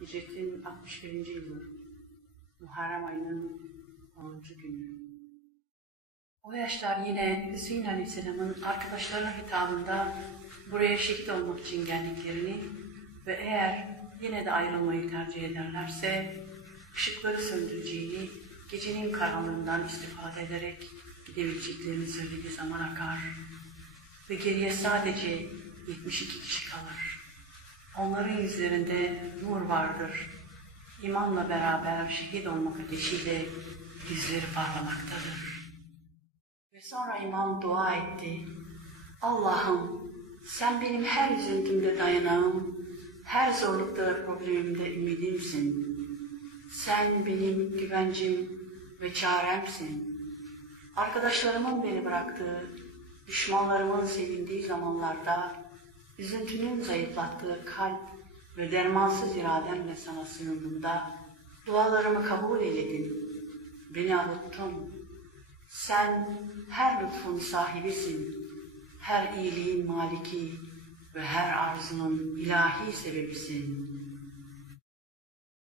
Hicretin 61. yılı. Muharrem ayının 10. günü. O yaşlar yine Hüseyin Aleyhisselam'ın arkadaşlarına hitabında buraya şehit olmak için geldiklerini ve eğer yine de ayrılmayı tercih ederlerse ışıkları söndüreceğini gecenin karanlığından istifade ederek gidebileceklerini söylediği zaman akar ve geriye sadece 72 kişi kalır. Onların yüzlerinde nur vardır. İmanla beraber şehit olmak ateşiyle yüzleri parlamaktadır. Ve sonra imam dua etti. Allah'ım sen benim her üzüntümde dayanağım, her zorlukta ve problemimde ümidimsin. Sen benim güvencim ve çaremsin. Arkadaşlarımın beni bıraktığı, düşmanlarımın sevindiği zamanlarda, üzüntünün zayıflattığı kalp ve dermansız irademle sana sığındığımda, dualarımı kabul eyledin, beni avuttun. Sen her lütfun sahibisin, her iyiliğin maliki ve her arzunun ilahi sebebisin.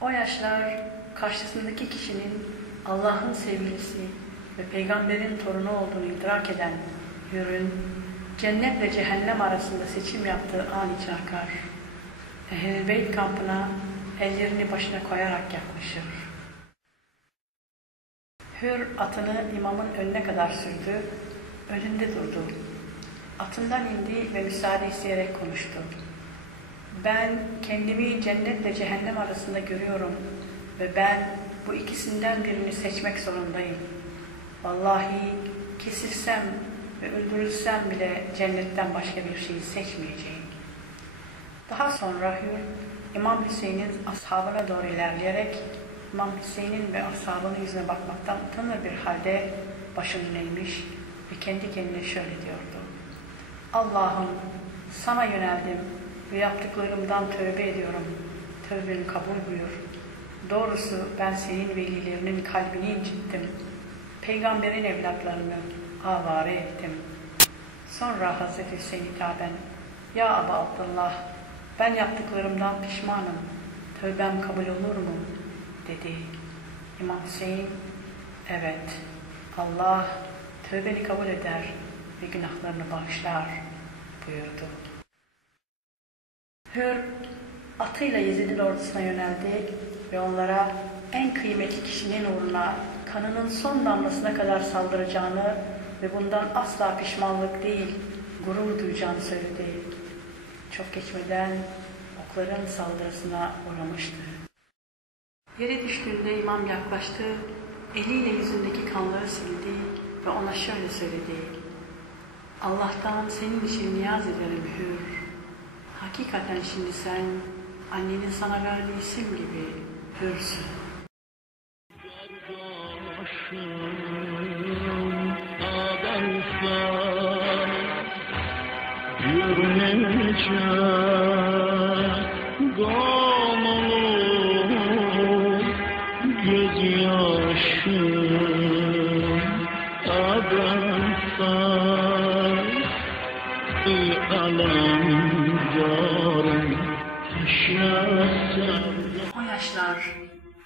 O yaşlar karşısındaki kişinin Allah'ın sevgilisi ve peygamberin torunu olduğunu idrak eden Hür'ün cennetle cehennem arasında seçim yaptığı an için akar. Ehl-i kampına ellerini başına koyarak yaklaşır. Hür atını imamın önüne kadar sürdü, önünde durdu. Atından indi ve müsaade isteyerek konuştu. Ben kendimi cennetle cehennem arasında görüyorum ve ben bu ikisinden birini seçmek zorundayım. Vallahi kesilsem ve öldürülsem bile cennetten başka bir şeyi seçmeyeceğim. Daha sonra Hür, İmam Hüseyin'in ashabına doğru ilerleyerek İmam Hüseyin'in ve ashabının yüzüne bakmaktan utanır bir halde başını eğmiş ve kendi kendine şöyle diyordu. Allah'ım sana yöneldim ve yaptıklarımdan tövbe ediyorum. Tövbeni kabul buyur. Doğrusu ben senin velilerinin kalbini incittim. Peygamberin evlatlarını avare ettim. Sonra Hazreti Hüseyin hitaben, Ya Aba Abdullah, ben yaptıklarımdan pişmanım. Tövbem kabul olur mu? dedi. İmam Hüseyin, evet, Allah tövbeni kabul eder ve günahlarını bağışlar buyurdu. Hür atıyla Yezid'in ordusuna yöneldi ve onlara en kıymetli kişinin uğruna kanının son damlasına kadar saldıracağını ve bundan asla pişmanlık değil, gurur duyacağını söyledi. Çok geçmeden okların saldırısına uğramıştı. Yere düştüğünde imam yaklaştı, eliyle yüzündeki kanları sildi ve ona şöyle söyledi. Allah'tan senin için niyaz ederim Hür. Hakikaten şimdi sen annenin sana verdiği isim gibi Hürsün. O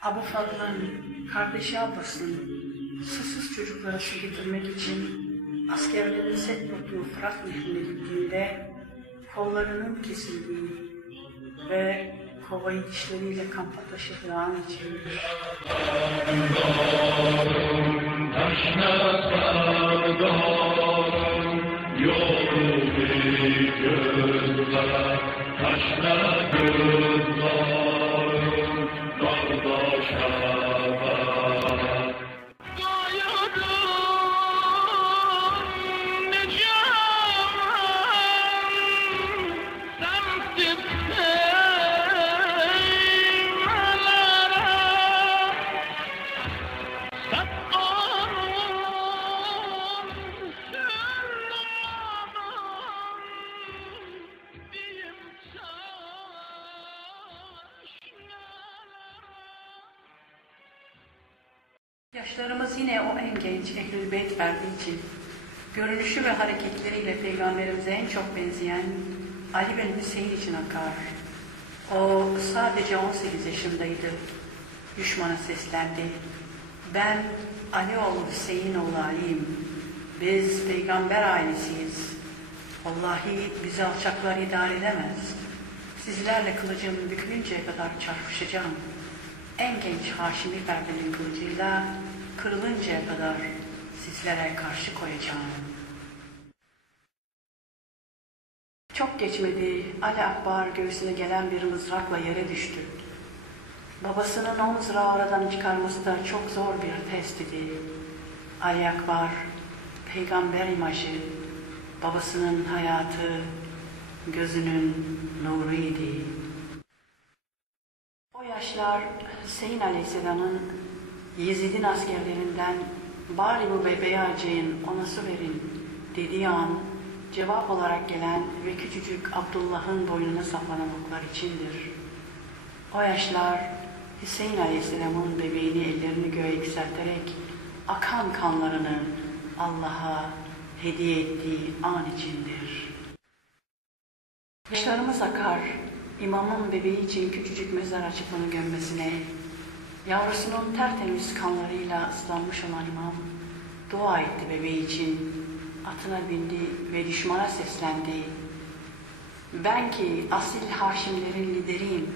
Abu Fadl'ın kardeşi Abbas'ın susuz çocuklara su getirmek için askerlerin set tuttuğu Fırat Nehri'ne gittiğinde kollarının kesildiği ve kovayı dişleriyle kampa taşıdığı an için Dayadım Yaşlarımız yine o en genç Ehl-i Beyt verdiği için görünüşü ve hareketleriyle Peygamberimize en çok benzeyen Ali bin Hüseyin için akar. O sadece 18 yaşındaydı. Düşmana seslendi. Ben Ali oğlu Hüseyin oğlu Ali'yim. Biz peygamber ailesiyiz. Vallahi bizi alçaklar idare edemez. Sizlerle kılıcım bükülünceye kadar çarpışacağım. En genç Haşimi Ferdi'nin kılıcıyla kırılıncaya kadar sizlere karşı koyacağım. Çok geçmedi, Ali Akbar göğsüne gelen bir mızrakla yere düştü. Babasının o mızrağı oradan çıkarması da çok zor bir test idi. Ali Akbar, peygamber imajı, babasının hayatı, gözünün nuruydu. O yaşlar Hüseyin Aleyhisselam'ın Yezid'in askerlerinden bari bu bebeği acıyın ona su verin dediği an cevap olarak gelen ve küçücük Abdullah'ın boynuna saplanan oklar içindir. O yaşlar Hüseyin Aleyhisselam'ın bebeğini ellerini göğe yükselterek akan kanlarını Allah'a hediye ettiği an içindir. Yaşlarımız akar, imamın bebeği için küçücük mezar onu gömmesine, yavrusunun tertemiz kanlarıyla ıslanmış olan imam, dua etti bebeği için, atına bindi ve düşmana seslendi. Ben ki asil Haşimlerin lideriyim.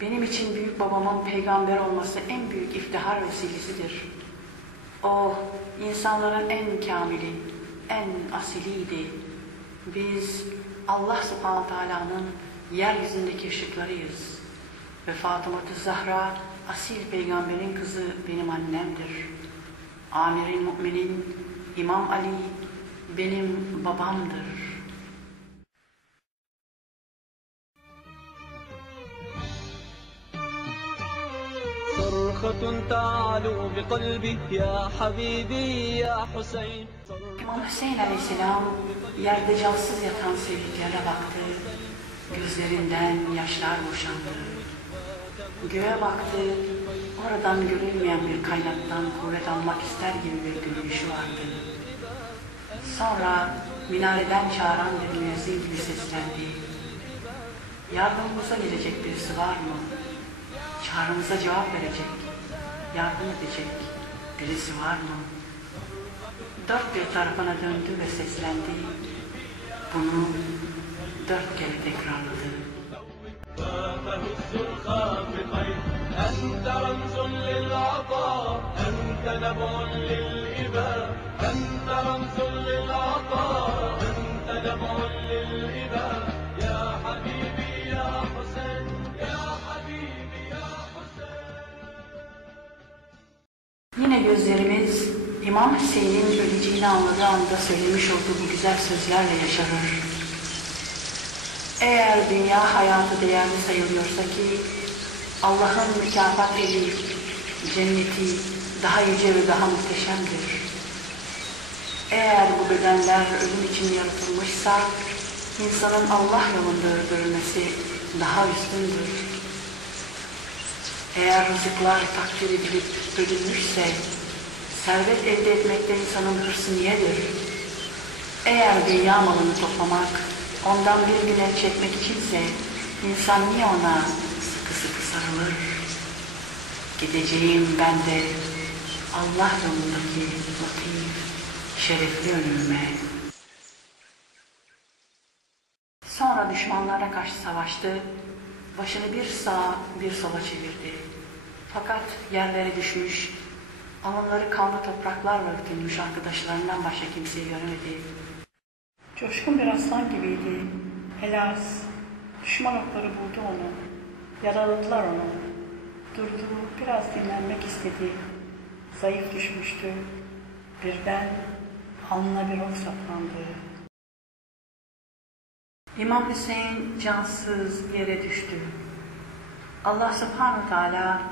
Benim için büyük babamın peygamber olması en büyük iftihar vesilesidir. O, insanların en kamili, en asiliydi. Biz Allah subhanahu teala'nın yeryüzündeki ışıklarıyız. Ve fatıma Zahra, asil peygamberin kızı benim annemdir. Amir'in müminin İmam Ali benim babamdır. صرخة تعلو بقلبي يا حبيبي يا حسين İmam Hüseyin Aleyhisselam yerde cansız yatan sevdiklere baktı. Gözlerinden yaşlar boşandı. Göğe baktı. Oradan görülmeyen bir kaynaktan kuvvet almak ister gibi bir gülüşü vardı. Sonra minareden çağıran bir müezzin gibi seslendi. Yardımımıza gelecek birisi var mı? Çağrımıza cevap verecek, yardım edecek birisi var mı? Dört bir tarafına döndü ve seslendi. Bunu dört kere tekrarladı. فهز الخافقين أنت رمز للعطاء أنت نبع للإباء أنت رمز للعطاء أنت نبع للإباء يا حبيبي يا حسين يا حبيبي يا حسين Yine gözlerimiz İmam Hüseyin'in öleceğini anladığı anda söylemiş olduğu bu güzel sözlerle yaşarır. Eğer dünya hayatı değerli sayılıyorsa ki Allah'ın mükafat evi, cenneti daha yüce ve daha muhteşemdir. Eğer bu bedenler ölüm için yaratılmışsa insanın Allah yolunda öldürülmesi daha üstündür. Eğer rızıklar takdir edilip bölünmüşse, servet elde etmekte insanın hırsı niyedir? Eğer dünya malını toplamak, ondan bir el çekmek içinse, insan niye ona sıkı sıkı sarılır? Gideceğim ben de Allah yolundaki latif, şerefli ölümüme. Sonra düşmanlara karşı savaştı, başını bir sağa bir sola çevirdi. Fakat yerlere düşmüş, alınları kanlı topraklarla örtülmüş arkadaşlarından başka kimseyi göremedi. Coşkun bir aslan gibiydi. Helas, düşman okları buldu onu. Yaraladılar onu. Durdu, biraz dinlenmek istedi. Zayıf düşmüştü. Birden alnına bir ok saplandı. İmam Hüseyin cansız yere düştü. Allah subhanahu teala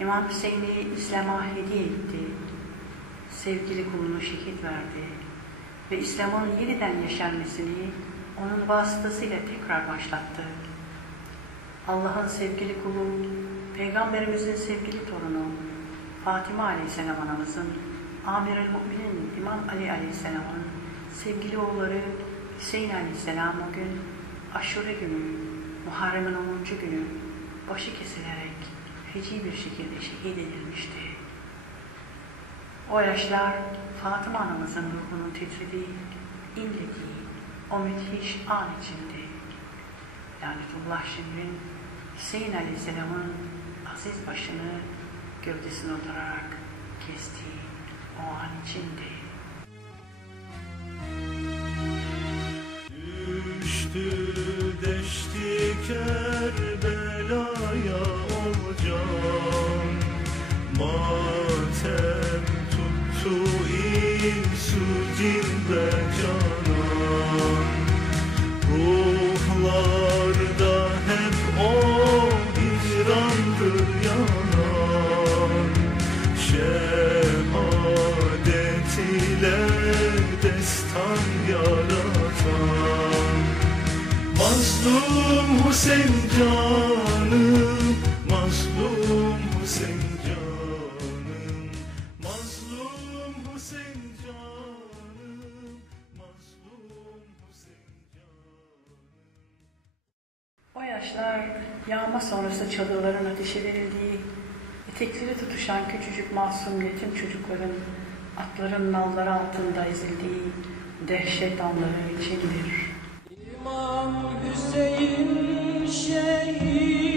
İmam Hüseyin'i İslam'a hediye etti. Sevgili kulunu şehit verdi. Ve İslam'ın yeniden yeşermesini onun vasıtasıyla tekrar başlattı. Allah'ın sevgili kulu, Peygamberimizin sevgili torunu, Fatıma Aleyhisselam anamızın, Amir-i Müminin İmam Ali Aleyhisselam'ın sevgili oğulları Hüseyin Aleyhisselam o gün aşure günü Muharrem'in 10. günü başı kesilerek feci bir şekilde şehit edilmişti. O yaşlar Fatıma anamızın ruhunun titrediği, inlediği o müthiş an içinde Lanetullah Şimr'in Hüseyin Aleyhisselam'ın aziz başını gövdesine oturarak kestiği o an içinde. Düştü deşti Kerbela'ya Edinburgh. O yaşlar yağma sonrası çadırların ateşe verildiği, etekleri tutuşan küçücük masum yetim çocukların atların nalları altında ezildiği dehşet anları içindir. İmam Hüseyin şehit